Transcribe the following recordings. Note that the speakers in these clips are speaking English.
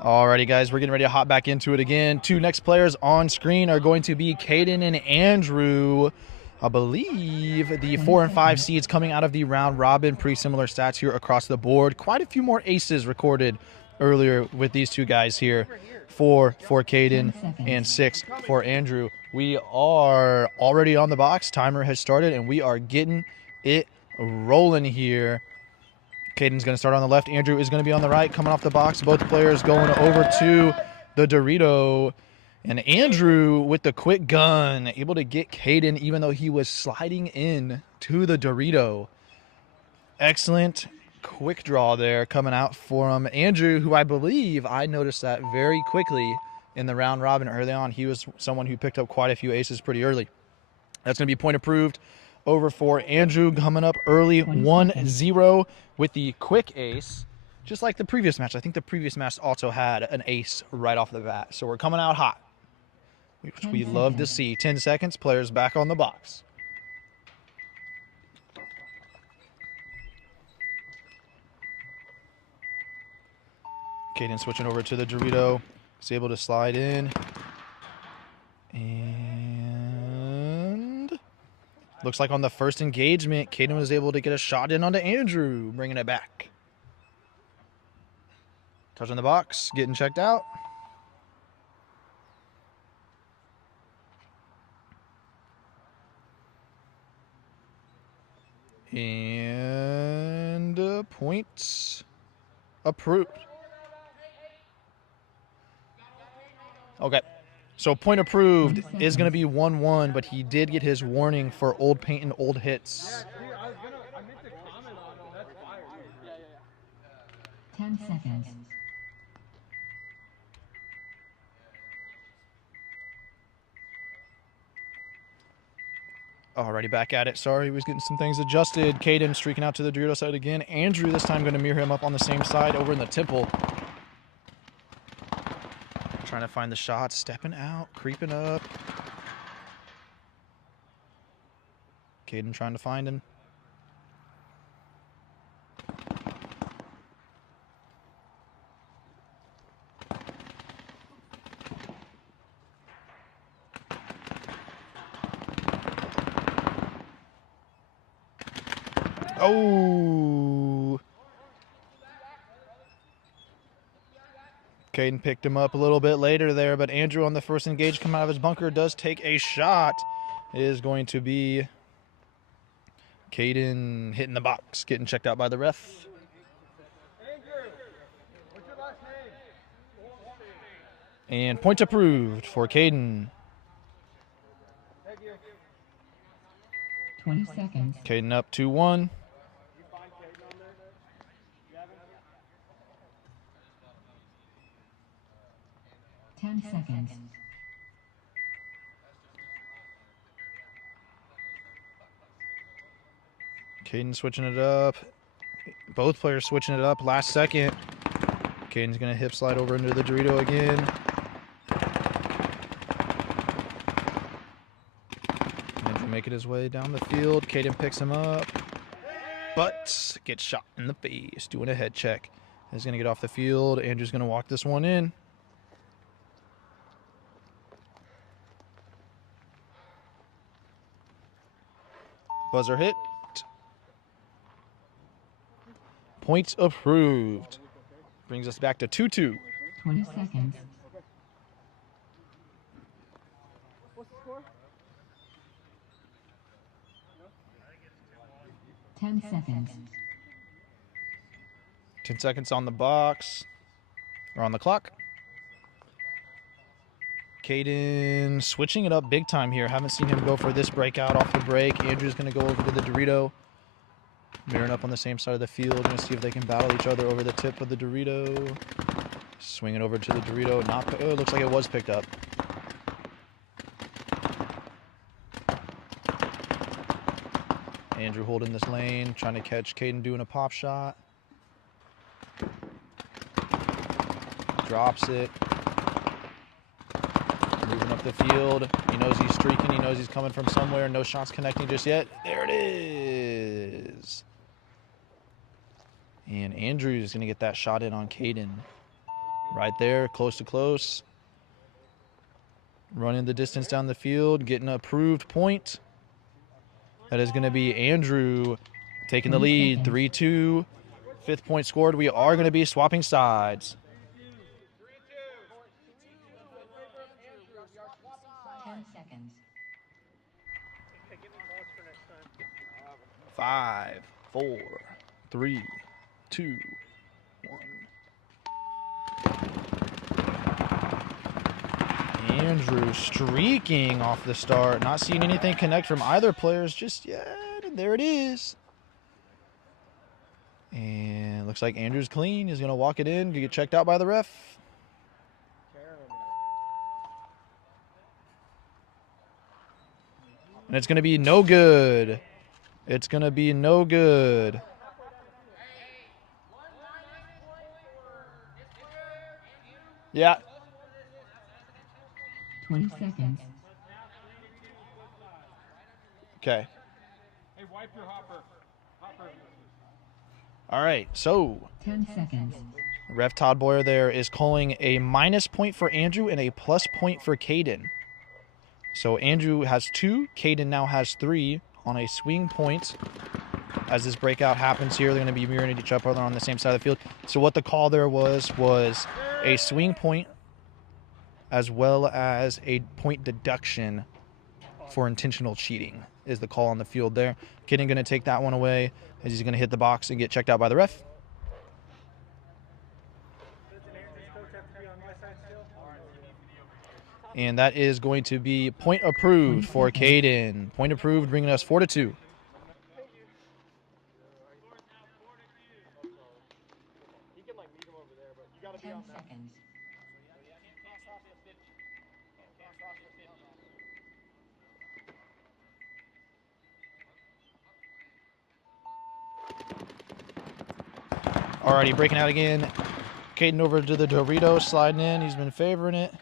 Alrighty, guys, we're getting ready to hop back into it again. Two next players on screen are going to be Caden and Andrew. I believe the 4 and 5 seeds coming out of the round robin. Pretty similar stats here across the board. Quite a few more aces recorded earlier with these two guys here. 4 for Caden and 6 for Andrew. We are already on the box. Timer has started, and we are getting it rolling here. Caden's going to start on the left. Andrew is going to be on the right, coming off the box. Both players going over to the Dorito. And Andrew with the quick gun, able to get Caden even though he was sliding in to the Dorito. Excellent quick draw there coming out for him. Andrew, who I believe I noticed that very quickly in the round robin early on. He was someone who picked up quite a few aces pretty early. That's going to be point approved over for Andrew, coming up early 1-0 with the quick ace, just like the previous match. I think the previous match also had an ace right off the bat. So we're coming out hot, which we love to see. 10 seconds, players back on the box. Caden switching over to the Dorito. He's able to slide in. And looks like on the first engagement, Caden was able to get a shot in onto Andrew, bringing it back. Touching the box, getting checked out. And points approved. Okay, so point approved is going to be 1-1, but he did get his warning for old paint and old hits. 10 seconds. Alrighty, back at it. Sorry, he was getting some things adjusted. Caden streaking out to the Dorito side again. Andrew this time going to mirror him up on the same side over in the temple. Trying to find the shot, stepping out, creeping up. Caden trying to find him. Oh! Caden picked him up a little bit later there, but Andrew on the first engage coming out of his bunker does take a shot. It is going to be Caden hitting the box, getting checked out by the ref. Andrew, what's your last name? And point approved for Caden. 20 seconds. Caden up 2-1. 10 seconds. Caden switching it up. Both players switching it up last second. Caden's going to hip slide over into the Dorito again. Andrew making his way down the field. Caden picks him up, but gets shot in the face, doing a head check. He's going to get off the field. Andrew's going to walk this one in. Buzzer hit. Points approved. Brings us back to 2-2. 20 seconds. What's the score? 10 seconds. 10 seconds on the box, or on the clock. Caden switching it up big time here. Haven't seen him go for this breakout off the break. Andrew's going to go over to the Dorito. Mirroring up on the same side of the field. Going to see if they can battle each other over the tip of the Dorito. Swinging over to the Dorito. Not. Oh, it looks like it was picked up. Andrew holding this lane, trying to catch Caden doing a pop shot. Drops it. Moving up the field. He knows he's streaking. He knows he's coming from somewhere. No shots connecting just yet. There it is. And Andrew's going to get that shot in on Caden. Right there, close to close. Running the distance down the field, getting an approved point. That is going to be Andrew taking the 20 lead, seconds. 3-2. 5th point scored. We are going to be swapping sides. 10 seconds. 5, 4, 3, 2, 1. Andrew streaking off the start. Not seeing anything connect from either players just yet. And there it is. And looks like Andrew's clean. He's going to walk it in, get checked out by the ref. And it's going to be no good. It's going to be no good. Yeah. 20 seconds. Okay. Hey, wipe your hopper. All right. So 10 seconds. Ref Todd Boyer there is calling a minus point for Andrew and a plus point for Caden. So Andrew has 2, Caden now has 3 on a swing point. As this breakout happens here, they're going to be mirroring each other on the same side of the field. So what the call there was a swing point as well as a point deduction for intentional cheating is the call on the field there. Caden going to take that one away as he's going to hit the box and get checked out by the ref. And that is going to be point approved for Caden. Point approved, bringing us 4-2. You can like meet him over there, but you gotta be 10 on that. seconds. Alrighty, breaking out again. Caden over to the Dorito, sliding in. He's been favoring it.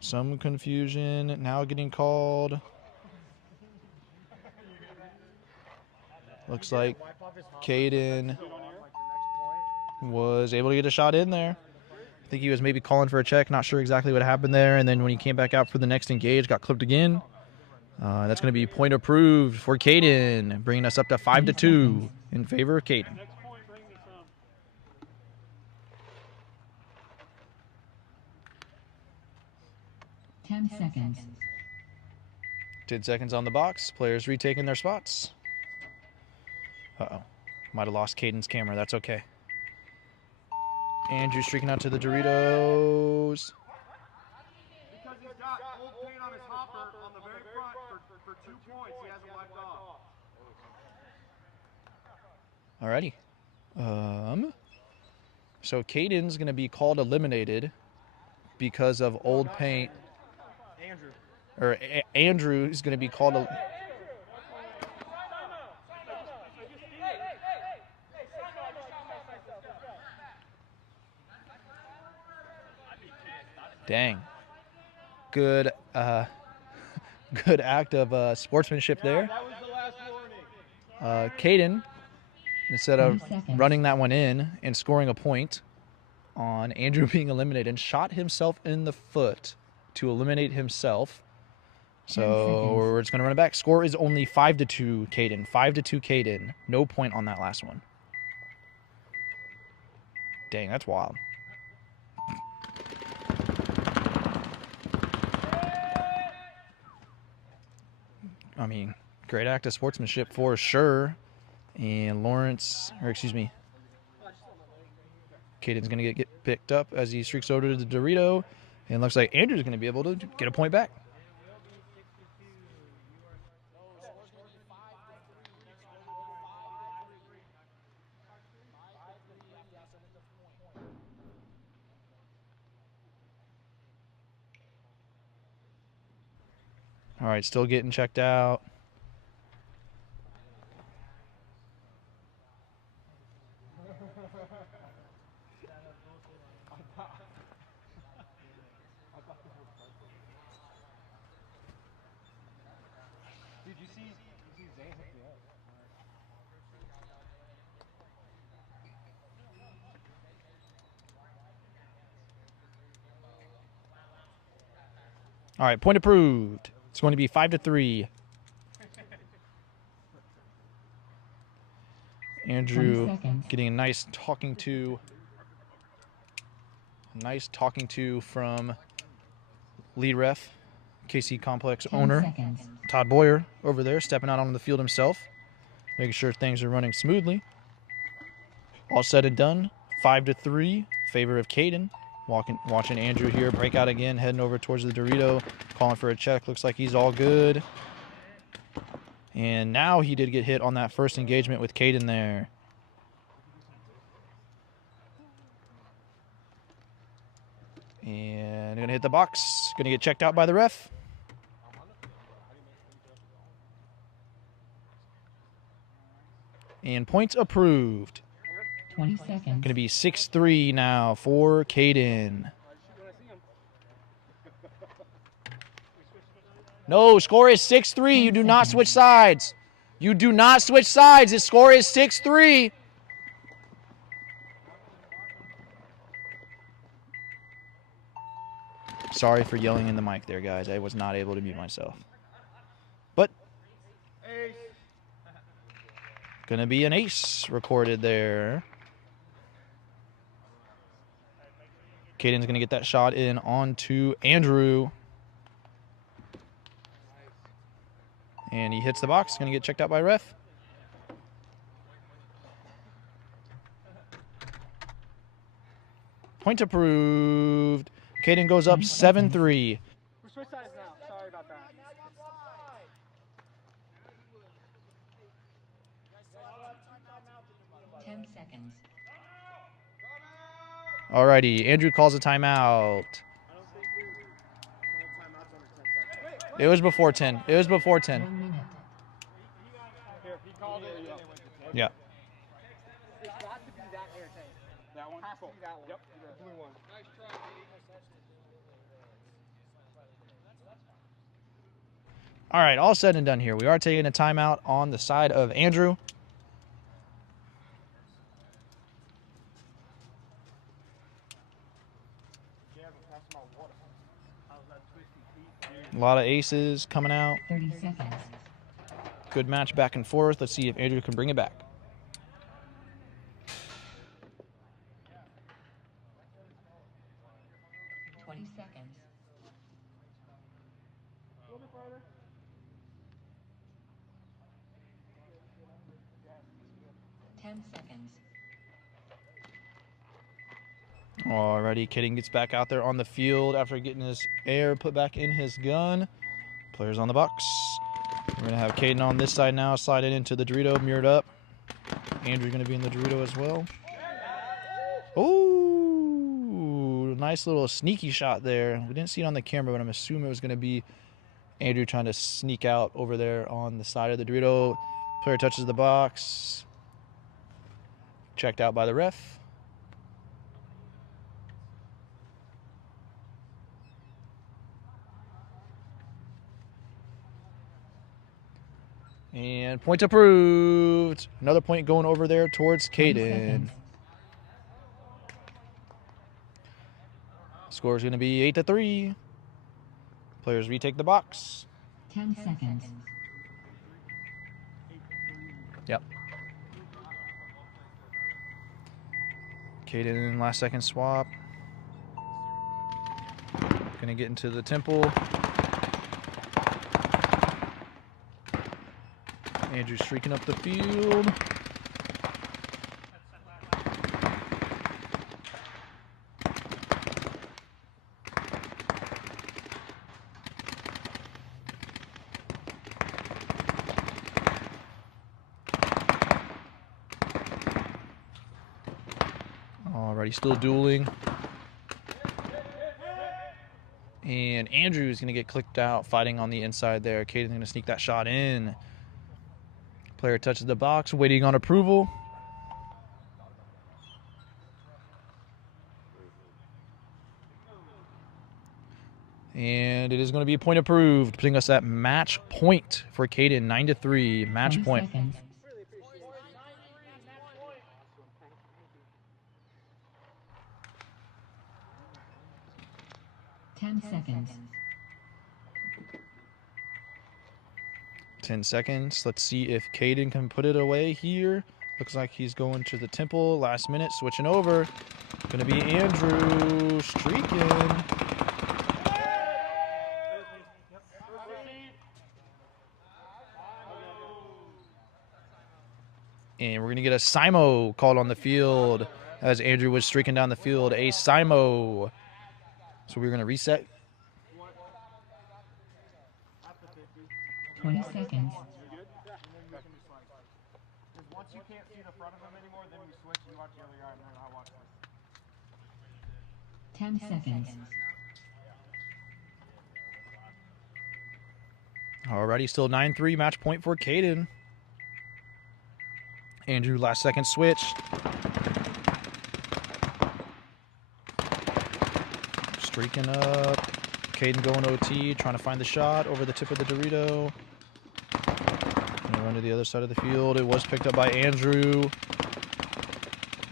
Some confusion. Now getting called. Looks like Caden was able to get a shot in there. I think he was maybe calling for a check. Not sure exactly what happened there. And then when he came back out for the next engage, got clipped again. That's going to be point approved for Caden, bringing us up to 5-2 in favor of Caden. 10 seconds. 10 seconds on the box. Players retaking their spots. Uh-oh. Might have lost Caden's camera. That's okay. Andrew streaking out to the Doritos. Because he's got old paint on his hopper on the very front for 2 points. He hasn't wiped off. Alrighty. So Caden's going to be called eliminated because of old paint. Andrew. Or Andrew is going to be called. Dang. Good, good act of sportsmanship there. That was the last warning. Caden, instead of 20 seconds. running that one in and scoring a point on Andrew being eliminated, shot himself in the foot to eliminate himself. 10 So seconds. we're just going to run it back. Score is only 5-2 Caden. 5-2 Caden. No point on that last one. Dang, that's wild. I mean, great act of sportsmanship for sure. And Lawrence, or excuse me, Caden's going to get picked up as he streaks over to the Dorito. And looks like Andrew's going to be able to get a point back. All right, still getting checked out. Dude, you see Zane hit me up. All right, point approved. It's going to be 5-3. Andrew 20 seconds. getting a nice talking to from lead ref, KC Complex 10 owner, seconds. Todd Boyer over there, stepping out onto the field himself, making sure things are running smoothly. All said and done, 5-3, favor of Caden. Watching Andrew here break out again, heading over towards the Dorito, calling for a check. Looks like he's all good. And now he did get hit on that first engagement with Caden there. And going to hit the box. Going to get checked out by the ref. And points approved. 20 seconds. Going to be 6-3 now for Caden. No, score is 6-3. You do not switch sides. You do not switch sides. The score is 6-3. Sorry for yelling in the mic there, guys. I was not able to mute myself. But going to be an ace recorded there. Caden's going to get that shot in onto Andrew. And he hits the box. Going to get checked out by ref. Point approved. Caden goes up 7-3. We're switch sides now. Sorry about that. 10 seconds. Alrighty, Andrew calls a timeout. It was before 10. It was before 10. 1 minute. Here, he called it. Yeah. It's got to be that air tank. That one? Has to be that one. Yep. The blue one. Nice try. All right, all said and done here. We are taking a timeout on the side of Andrew. A lot of aces coming out. 30 seconds. Good match back and forth. Let's see if Andrew can bring it back. Seconds. 10 seconds. Alrighty, Caden gets back out there on the field after getting his air put back in his gun. Players on the box. We're going to have Caden on this side now, sliding into the Dorito, mirrored up. Andrew's going to be in the Dorito as well. Ooh, nice little sneaky shot there. We didn't see it on the camera, but I'm assuming it was going to be Andrew trying to sneak out over there on the side of the Dorito. Player touches the box. Checked out by the ref. And point approved. Another point going over there towards 10 Caden. seconds. Score is going to be 8-3. Players retake the box. 10 seconds. Yep. Caden last second swap. Going to get into the temple. Andrew streaking up the field. Alrighty, still dueling. And Andrew is going to get clicked out, fighting on the inside there. Caden's going to sneak that shot in. Player touches the box, waiting on approval. And it is going to be a point approved, putting us at match point for Caden, 9-3, match 20 point. seconds. Ten seconds. 10 seconds. Let's see if Caden can put it away here. Looks like he's going to the temple. Last minute, switching over. Gonna be Andrew streaking. And we're going to get a Simo called on the field as Andrew was streaking down the field. A Simo. So we're going to reset. 20 seconds. Because once you can't see the front of them anymore, then we switch and you watch the other guy, and then I watch this. 10 seconds. Alrighty, still 9-3, match point for Caden. Andrew, last second switch. Streaking up. Caden going OT, trying to find the shot over the tip of the Dorito. Gonna run to the other side of the field. It was picked up by Andrew.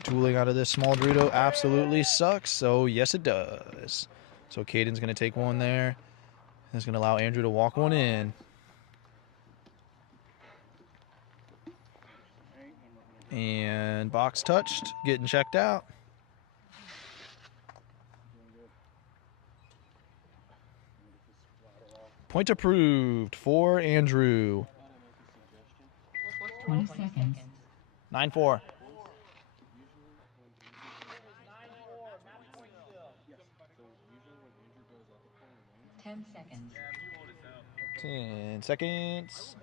Dueling out of this small Dorito absolutely sucks, so yes it does. So Caden's gonna take one there. It's gonna allow Andrew to walk one in. And box touched, getting checked out. Point approved for Andrew. 20 seconds. 9-4. 10 seconds. 10 seconds.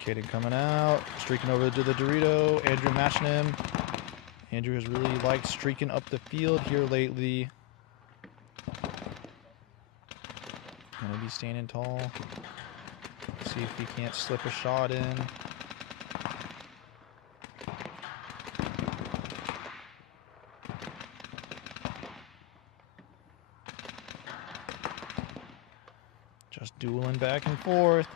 Caden coming out, streaking over to the Dorito. Andrew matching him. Andrew has really liked streaking up the field here lately. Gonna be standing tall. See if he can't slip a shot in. Just dueling back and forth.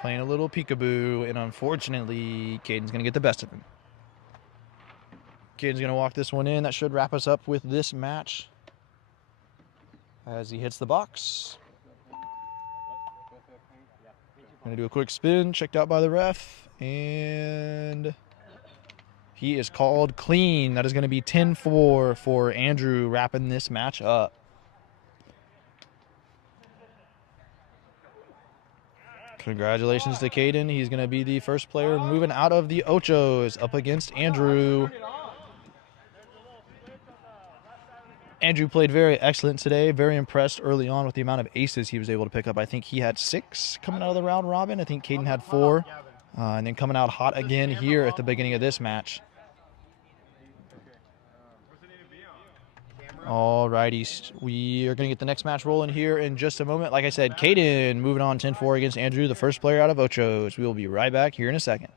Playing a little peekaboo, and unfortunately, Caden's going to get the best of him. Caden's going to walk this one in. That should wrap us up with this match as he hits the box. Going to do a quick spin, checked out by the ref, and he is called clean. That is going to be 10-4 for Andrew, wrapping this match up. Congratulations to Caden. He's going to be the first player moving out of the Ochos up against Andrew. Andrew played very excellent today. Very impressed early on with the amount of aces he was able to pick up. I think he had 6 coming out of the round robin. I think Caden had 4. And then coming out hot again here at the beginning of this match. Alrighty, we are going to get the next match rolling here in just a moment. Like I said, Caden moving on 10-4 against Andrew, the first player out of Ochos. We will be right back here in a second.